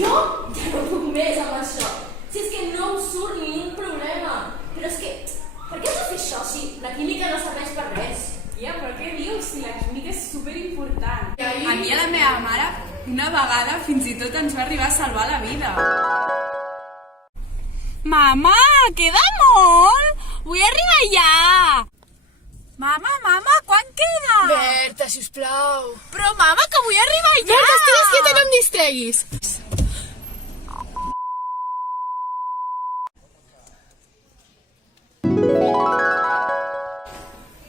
Jo ja no puc més amb això. Si és que no em surt ni un problema. Però és que, per què has de fer això si la química no serveix per res? Tia, però què dius? Si la química és superimportant. A mi i a la meva mare una vegada fins i tot ens va arribar a salvar la vida. Mama, queda molt! Vull arribar ja! Mama, quan queda? Berta, sisplau. Però mama, que vull arribar ja! Berta, estigues quieta, no em distreguis.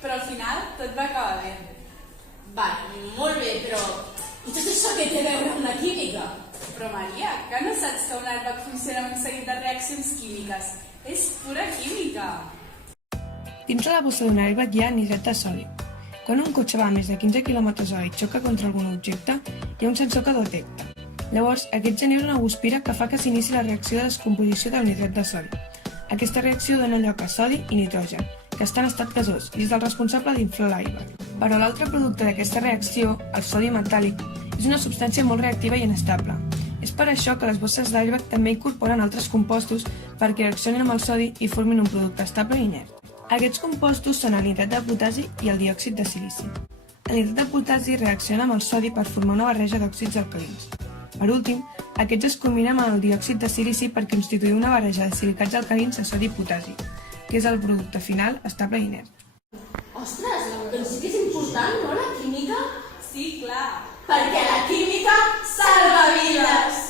Però al final tot va acabar bé. Va, molt bé, però... I tot això què té a veure amb la química? Però Maria, que no saps que un airbag funciona amb un seguit de reaccions químiques? És pura química. Dins de la bossa d'un airbag hi ha nitrat de sodi. Quan un cotxe va a més de 15 km/h i xoca contra algun objecte, hi ha un sensor que ho detecta. Llavors, aquest genera una guspira que fa que s'inici la reacció de descomposició del nitrat de sodi. Aquesta reacció dona lloc a sodi i nitrogen, que està en estat gasós i és el responsable d'inflar l'airbag. Però l'altre producte d'aquesta reacció, el sodi metàl·lic, és una substància molt reactiva i inestable. És per això que les bosses d'airbag també incorporen altres compostos perquè reaccionin amb el sodi i formin un producte estable i inert. Aquests compostos són el nitrat de potasi i el diòxid de silici. El nitrat de potasi reacciona amb el sodi per formar una barreja d'òxids alcalins. Per últim, aquests es combinen amb el diòxid de silici per constituir una barreja de silicats alcalins de sodi i potasi, que és el producte final estable i inert. Ostres, doncs sí que és important, no, la química? Sí, clar. Perquè la química salva vides!